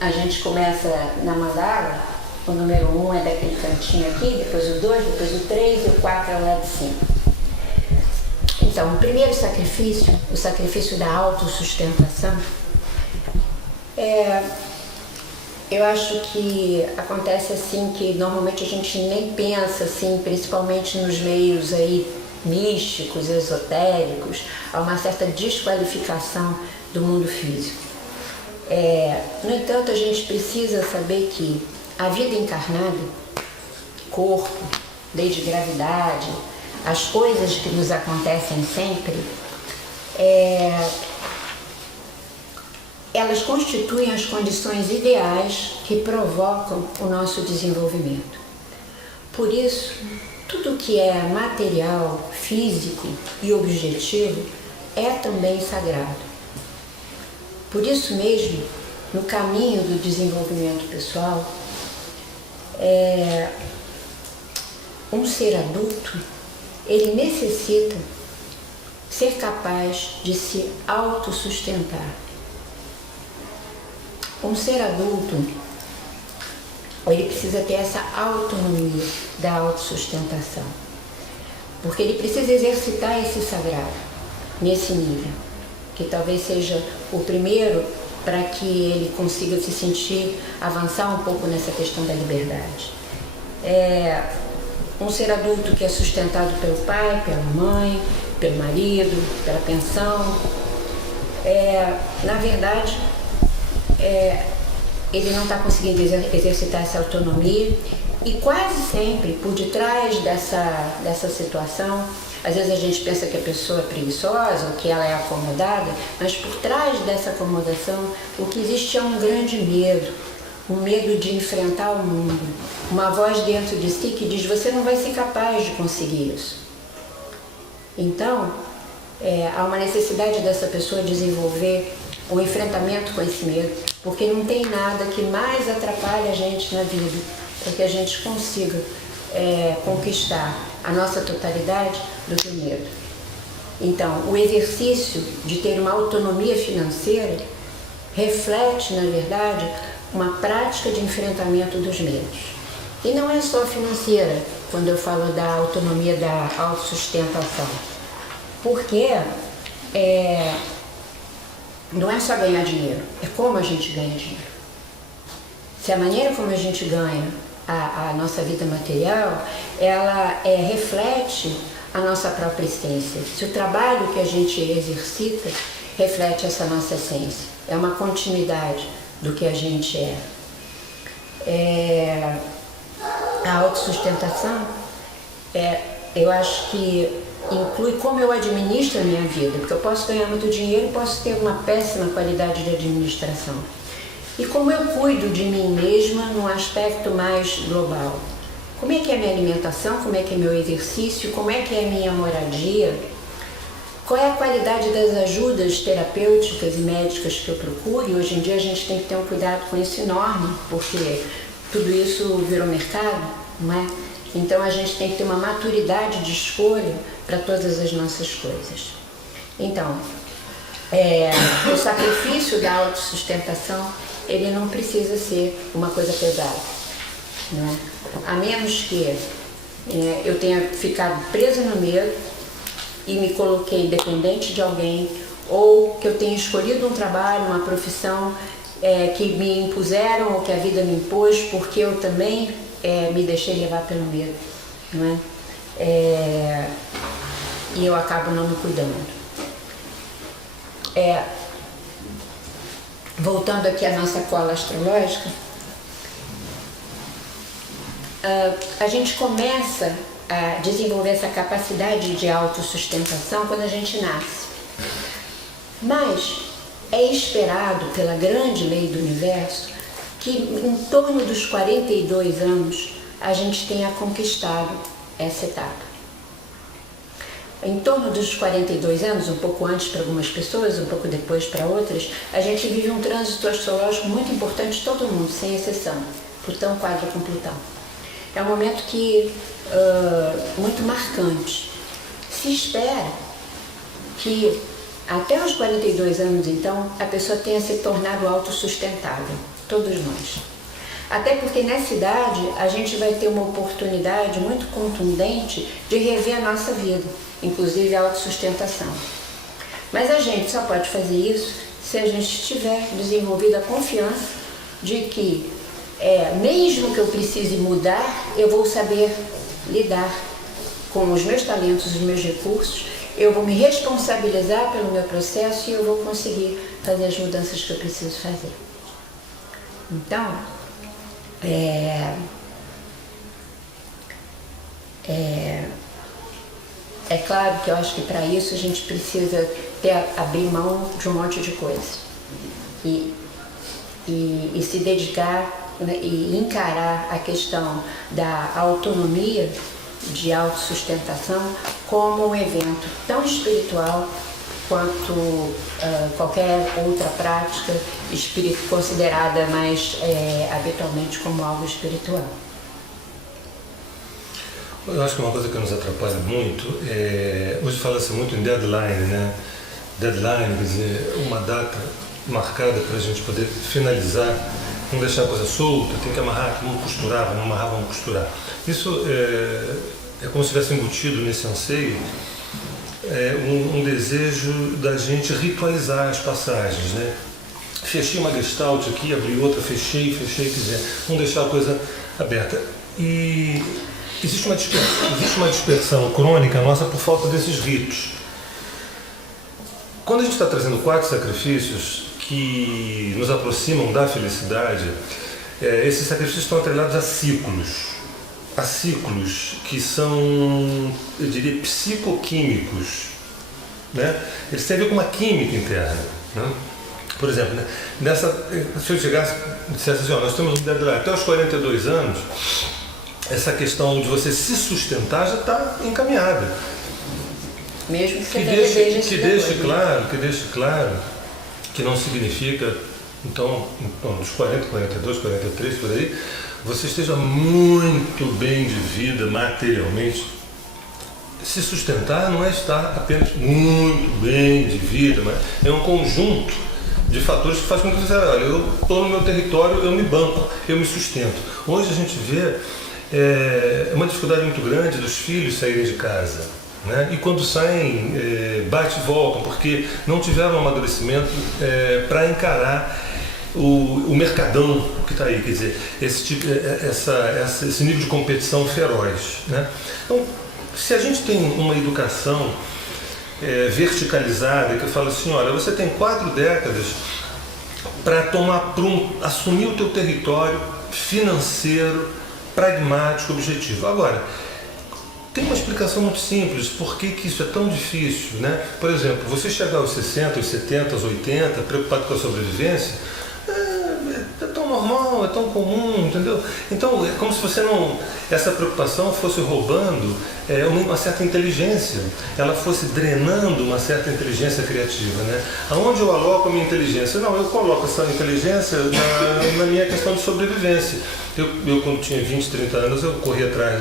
a gente começa na mandala, o número 1 é daquele cantinho aqui, depois o 2, depois o 3 e o 4 é lá de cima. Então, o primeiro sacrifício, o sacrifício da autossustentação, eu acho que acontece assim que normalmente a gente nem pensa assim, principalmente nos meios aí místicos, esotéricos, há uma certa desqualificação do mundo físico. No entanto, a gente precisa saber que a vida encarnada, corpo, lei de gravidade, as coisas que nos acontecem sempre, elas constituem as condições ideais que provocam o nosso desenvolvimento. Por isso, tudo que é material, físico e objetivo é também sagrado. Por isso mesmo, no caminho do desenvolvimento pessoal, um ser adulto, ele necessita ser capaz de se autossustentar. Um ser adulto, ele precisa ter essa autonomia da autossustentação, porque ele precisa exercitar esse sagrado nesse nível, que talvez seja o primeiro para que ele consiga se sentir, avançar um pouco nessa questão da liberdade. Um ser adulto que é sustentado pelo pai, pela mãe, pelo marido, pela pensão, na verdade, ele não está conseguindo exercitar essa autonomia e quase sempre por detrás dessa situação, às vezes a gente pensa que a pessoa é preguiçosa ou que ela é acomodada, mas por trás dessa acomodação o que existe é um grande medo, um medo de enfrentar o mundo, uma voz dentro de si que diz: você não vai ser capaz de conseguir isso. Então, há uma necessidade dessa pessoa desenvolver o enfrentamento com esse medo, porque não tem nada que mais atrapalhe a gente na vida para que a gente consiga conquistar a nossa totalidade do que o medo. Então, o exercício de ter uma autonomia financeira reflete, na verdade, uma prática de enfrentamento dos medos. E não é só financeira, quando eu falo da autonomia da autossustentação, porque não é só ganhar dinheiro, é como a gente ganha dinheiro. Se a maneira como a gente ganha a nossa vida material, ela reflete a nossa própria essência. Se o trabalho que a gente exercita reflete essa nossa essência, é uma continuidade do que a gente é. A autossustentação, eu acho que inclui como eu administro a minha vida, porque eu posso ganhar muito dinheiro e posso ter uma péssima qualidade de administração. E como eu cuido de mim mesma num aspecto mais global. Como é que é a minha alimentação, como é que é meu exercício, como é que é a minha moradia, qual é a qualidade das ajudas terapêuticas e médicas que eu procuro. E hoje em dia a gente tem que ter um cuidado com isso enorme, porque tudo isso virou mercado, não é? Então a gente tem que ter uma maturidade de escolha para todas as nossas coisas. Então, o sacrifício da autossustentação, ele não precisa ser uma coisa pesada, não é? A menos que eu tenha ficado presa no medo e me coloquei dependente de alguém, ou que eu tenha escolhido um trabalho, uma profissão que me impuseram ou que a vida me impôs, porque eu também me deixei levar pelo medo, não é? E eu acabo não me cuidando. Voltando aqui à nossa cola astrológica, a gente começa a desenvolver essa capacidade de autossustentação quando a gente nasce. Mas é esperado pela grande lei do universo que em torno dos 42 anos a gente tenha conquistado essa etapa. Em torno dos 42 anos, um pouco antes para algumas pessoas, um pouco depois para outras, a gente vive um trânsito astrológico muito importante de todo mundo, sem exceção. Plutão quadra com Plutão. É um momento muito marcante. Se espera que até os 42 anos, então, a pessoa tenha se tornado autossustentável. todos nós. Até porque nessa idade a gente vai ter uma oportunidade muito contundente de rever a nossa vida, inclusive a autossustentação. Mas a gente só pode fazer isso se a gente tiver desenvolvido a confiança de que, mesmo que eu precise mudar, eu vou saber lidar com os meus talentos, os meus recursos, eu vou me responsabilizar pelo meu processo e eu vou conseguir fazer as mudanças que eu preciso fazer. Então, é claro que eu acho que para isso a gente precisa abrir mão de um monte de coisa e se dedicar, né, e encarar a questão da autonomia, de autossustentação, como um evento tão espiritual quanto qualquer outra prática considerada mais habitualmente como algo espiritual. Eu acho que uma coisa que nos atrapalha muito hoje fala-se muito em deadline, né? Deadline, quer dizer, uma data marcada para a gente poder finalizar, não deixar a coisa solta, tem que amarrar, vamos costurar, vamos amarrar, vamos costurar. Isso é como se tivesse embutido nesse anseio um desejo da gente ritualizar as passagens, né? Fechei uma gestalt aqui, abri outra, fechei, quer dizer, não deixar a coisa aberta. E existe uma dispersão crônica nossa por falta desses ritos. Quando a gente está trazendo 4 sacrifícios que nos aproximam da felicidade, esses sacrifícios estão atrelados a ciclos que são, eu diria, psicoquímicos, né? Eles têm a ver com uma química interna, né? Por exemplo, né? Se eu chegasse e dissesse assim, nós temos um deadline até os 42 anos, essa questão de você se sustentar já está encaminhada. Mesmo que deixe claro que não significa, então, dos 40, 42, 43, por aí, você esteja muito bem de vida materialmente. Se sustentar não é estar apenas muito bem de vida, mas é um conjunto de fatores que faz com que você, olha, eu estou no meu território, eu me banco, eu me sustento. Hoje a gente vê uma dificuldade muito grande dos filhos saírem de casa, né? E quando saem, bate e voltam, porque não tiveram um amadurecimento para encarar o mercadão que está aí, quer dizer, esse nível de competição feroz, né? Então, se a gente tem uma educação verticalizada, que fala assim, olha, você tem 4 décadas para assumir o teu território financeiro, pragmático, objetivo. Agora, tem uma explicação muito simples, por que isso é tão difícil, né? Por exemplo, você chegar aos 60, aos 70, aos 80, preocupado com a sobrevivência, é tão normal, é tão comum, entendeu? Então, é como se essa preocupação fosse roubando uma certa inteligência, ela fosse drenando uma certa inteligência criativa, né? Aonde eu aloco a minha inteligência? Não, eu coloco essa inteligência na minha questão de sobrevivência. Eu quando tinha 20, 30 anos, eu corri atrás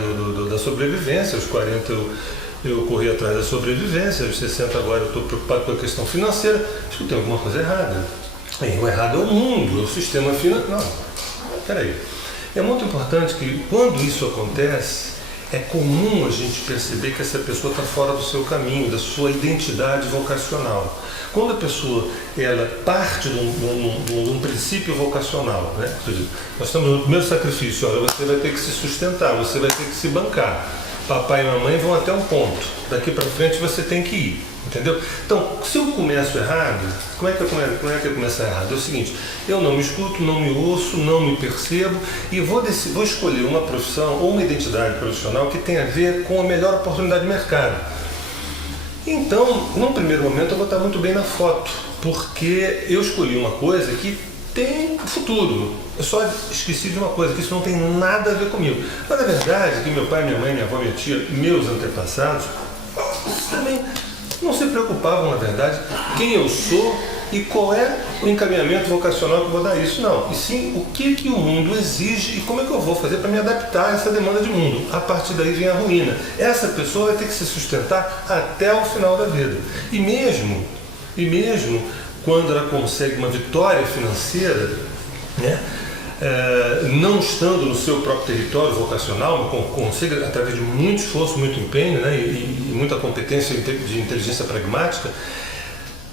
da sobrevivência, aos 40 eu corri atrás da sobrevivência, aos 60 agora eu estou preocupado com a questão financeira. Acho que tem alguma coisa errada. O errado é o mundo, é o sistema financeiro. Não, peraí. É muito importante que, quando isso acontece, é comum a gente perceber que essa pessoa está fora do seu caminho, da sua identidade vocacional. Quando a pessoa parte de um princípio vocacional, né? Nós estamos no primeiro sacrifício, olha, você vai ter que se sustentar, você vai ter que se bancar. Papai e mamãe vão até um ponto, daqui para frente você tem que ir, entendeu? Então, se eu começo errado, como é que eu começo errado? É o seguinte, eu não me escuto, não me ouço, não me percebo e vou escolher uma profissão ou uma identidade profissional que tenha a ver com a melhor oportunidade de mercado. Então, num primeiro momento eu vou estar muito bem na foto, porque eu escolhi uma coisa que tem futuro. Eu só esqueci de uma coisa, que isso não tem nada a ver comigo. Mas a verdade é que meu pai, minha mãe, minha avó, minha tia, meus antepassados, também não se preocupavam, na verdade, quem eu sou e qual é o encaminhamento vocacional que eu vou dar a isso. Não, e sim o que o mundo exige e como é que eu vou fazer para me adaptar a essa demanda de mundo. A partir daí vem a ruína. Essa pessoa vai ter que se sustentar até o final da vida. E mesmo quando ela consegue uma vitória financeira, né? Não estando no seu próprio território vocacional, consegue, através de muito esforço, muito empenho, né? e muita competência de inteligência pragmática,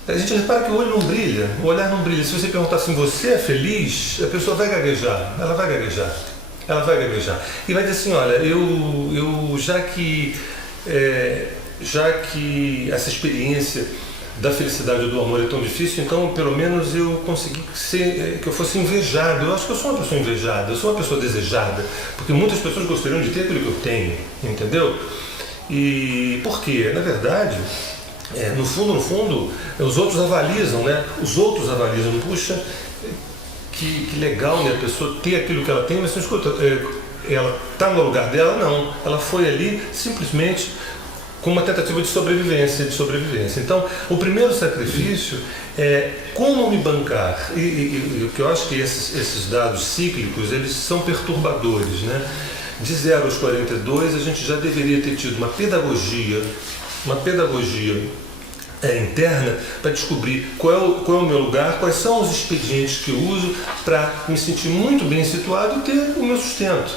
a gente repara que o olho não brilha, o olhar não brilha. Se você perguntar assim, você é feliz? A pessoa vai gaguejar, ela vai gaguejar. Ela vai gaguejar. E vai dizer assim, olha, eu já que essa experiência da felicidade ou do amor é tão difícil, então pelo menos eu consegui que eu fosse invejado. Eu acho que eu sou uma pessoa invejada, eu sou uma pessoa desejada, porque muitas pessoas gostariam de ter aquilo que eu tenho, entendeu? E por quê? Na verdade, no fundo, os outros avalizam, né? Os outros avalizam, puxa, que legal, né? A pessoa ter aquilo que ela tem, mas escuta, ela está no lugar dela? Não, ela foi ali simplesmente com uma tentativa de sobrevivência. Então, o primeiro sacrifício é como me bancar. E o que eu acho que esses dados cíclicos, eles são perturbadores, né? De 0 aos 42, a gente já deveria ter tido uma pedagogia interna para descobrir qual é o meu lugar, quais são os expedientes que eu uso para me sentir muito bem situado e ter o meu sustento.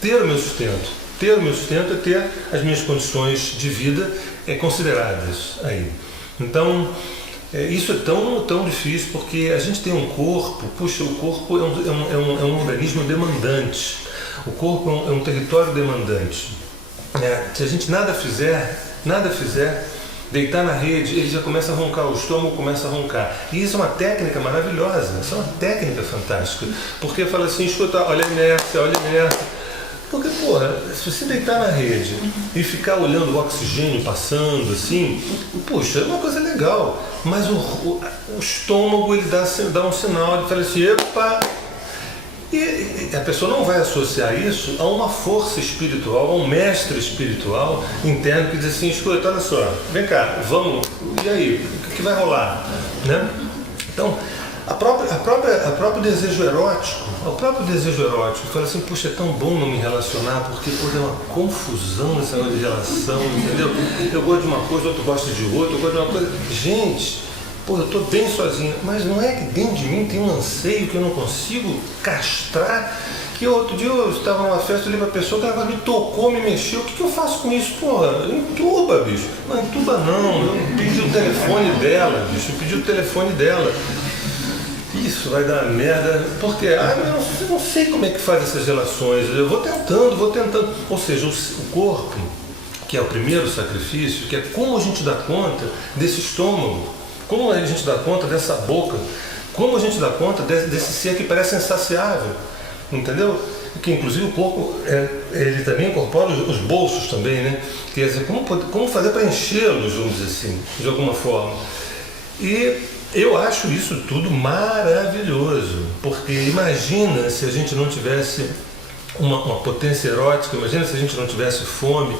Ter o meu sustento é ter as minhas condições de vida consideradas aí. Então, isso é tão difícil porque a gente tem um corpo, o corpo é um organismo demandante. O corpo é um território demandante. Se a gente nada fizer, deitar na rede, ele já começa a roncar, o estômago começa a roncar. E isso é uma técnica maravilhosa, isso é uma técnica fantástica. Porque fala assim, escuta, olha a inércia. Porque, porra, se você deitar na rede e ficar olhando o oxigênio passando, assim, puxa, é uma coisa legal. Mas o estômago, ele dá um sinal, ele fala assim, epa. E a pessoa não vai associar isso a uma força espiritual, a um mestre espiritual interno que diz assim, escuta, olha só, vem cá, vamos, e aí, o que vai rolar? Né? Então, o próprio desejo erótico fala assim, puxa, é tão bom não me relacionar, porque é uma confusão essa de relação, entendeu? Eu gosto de uma coisa, outro gosta de outra, eu gosto de uma coisa. Gente, eu estou bem sozinho, mas não é que dentro de mim tem um anseio que eu não consigo castrar, que outro dia eu estava numa festa, eu olhei para a pessoa, que ela me tocou, me mexeu, o que eu faço com isso? Porra, entuba, bicho. Não entuba não, eu pedi o telefone dela, Isso vai dar merda, porque eu não sei como é que faz essas relações, eu vou tentando. Ou seja, o corpo, que é o primeiro sacrifício, que é como a gente dá conta desse estômago, como a gente dá conta dessa boca, como a gente dá conta desse ser que parece insaciável, entendeu? Que inclusive o corpo, ele também incorpora os bolsos também, né? Quer dizer, como fazer para enchê-los, vamos dizer assim, de alguma forma. E eu acho isso tudo maravilhoso, porque imagina se a gente não tivesse uma potência erótica, imagina se a gente não tivesse fome,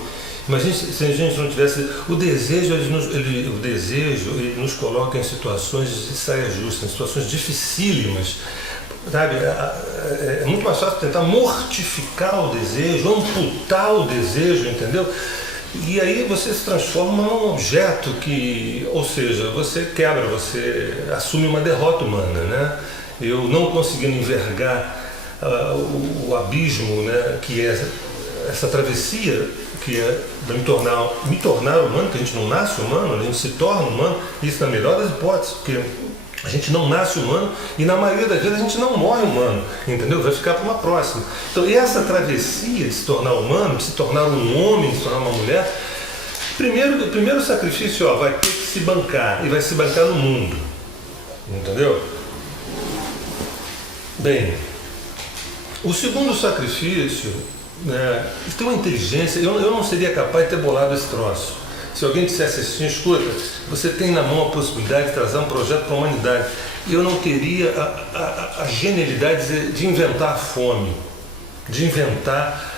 imagina se a gente não tivesse o desejo, ele nos coloca em situações de saia justa, em situações dificílimas, sabe? É muito mais fácil tentar mortificar o desejo, amputar o desejo, entendeu? E aí você se transforma num objeto ou seja, você quebra, você assume uma derrota humana, né? Eu não conseguindo envergar o abismo, né, que é essa travessia, que é me tornar humano, que a gente não nasce humano, a gente se torna humano, isso na melhor das hipóteses, porque a gente não nasce humano e na maioria das vezes a gente não morre humano, entendeu? Vai ficar para uma próxima. Então, e essa travessia de se tornar humano, de se tornar um homem, de se tornar uma mulher, o primeiro sacrifício, vai ter que se bancar, e vai se bancar no mundo, entendeu? Bem, o segundo sacrifício, né, tem uma inteligência, eu não seria capaz de ter bolado esse troço. Se alguém dissesse assim, escuta, você tem na mão a possibilidade de trazer um projeto para a humanidade, eu não teria a genialidade de inventar a fome, de inventar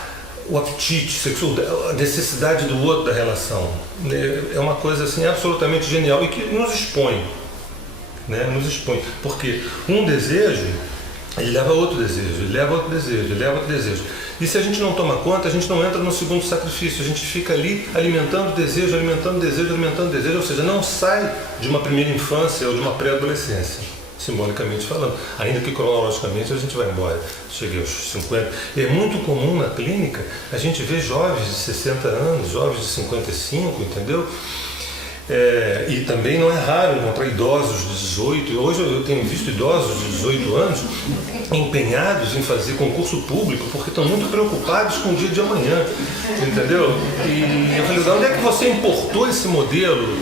o apetite sexual, a necessidade do outro da relação. É uma coisa assim absolutamente genial e que nos expõe, né? Nos expõe, porque um desejo, ele leva a outro desejo, ele leva a outro desejo, ele leva a outro desejo. E se a gente não toma conta, a gente não entra no segundo sacrifício, a gente fica ali alimentando desejo, ou seja, não sai de uma primeira infância ou de uma pré-adolescência. simbolicamente falando. Ainda que cronologicamente a gente vai embora. Cheguei aos 50. E é muito comum na clínica a gente ver jovens de 60 anos, jovens de 55, entendeu? E também não é raro encontrar idosos de 18. Hoje eu tenho visto idosos de 18 anos empenhados em fazer concurso público porque estão muito preocupados com o dia de amanhã, entendeu? E eu falei, de onde é que você importou esse modelo?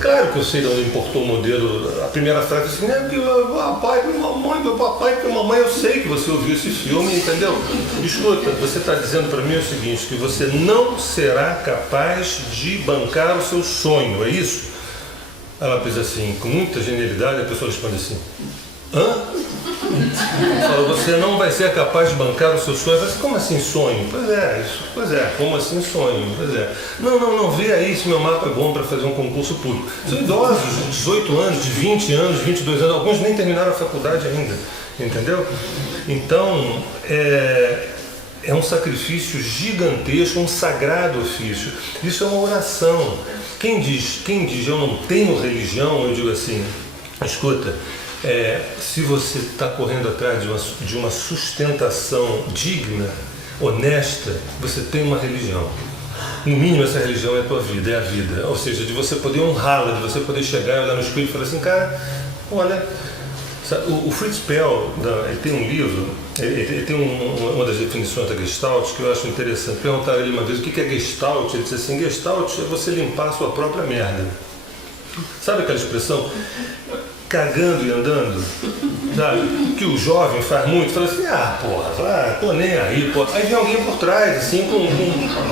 Claro que eu sei de onde importou o modelo. A primeira frase assim, né? Meu papai, minha mamãe, meu papai, minha mamãe, eu sei que você ouviu esse filme, entendeu? Escuta, você está dizendo para mim o seguinte, que você não será capaz de bancar o seu sonho, é isso? Ela fez assim, com muita genialidade, a pessoa responde assim, hã? Fala, você não vai ser capaz de bancar o seu sonho. Eu falei, como assim sonho? Pois é, como assim sonho? Pois é. Não, vê aí se meu mapa é bom para fazer um concurso público. São idosos de 18 anos, de 20 anos, 22 anos, alguns nem terminaram a faculdade ainda, entendeu? Então, é um sacrifício gigantesco, um sagrado ofício. Isso é uma oração. Quem diz eu não tenho religião, eu digo assim, escuta, se você está correndo atrás de uma sustentação digna, honesta, você tem uma religião. No mínimo essa religião é a tua vida, é a vida. Ou seja, de você poder honrá-la, de você poder chegar, olhar no espelho e falar assim, cara, olha, o Fritz Perl, ele tem um livro, ele tem uma das definições da Gestalt que eu acho interessante. Perguntaram ele uma vez o que é Gestalt, ele disse assim, Gestalt é você limpar a sua própria merda. Sabe aquela expressão? Cagando e andando, sabe? Que o jovem faz muito, fala assim, tô nem aí, porra. Aí vem alguém por trás, assim, com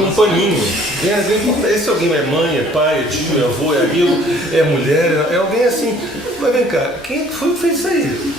um paninho. Vem alguém por trás. Esse alguém é mãe, é pai, é tio, é avô, é amigo, é mulher, é alguém assim. Mas vem cá, quem foi que fez isso aí?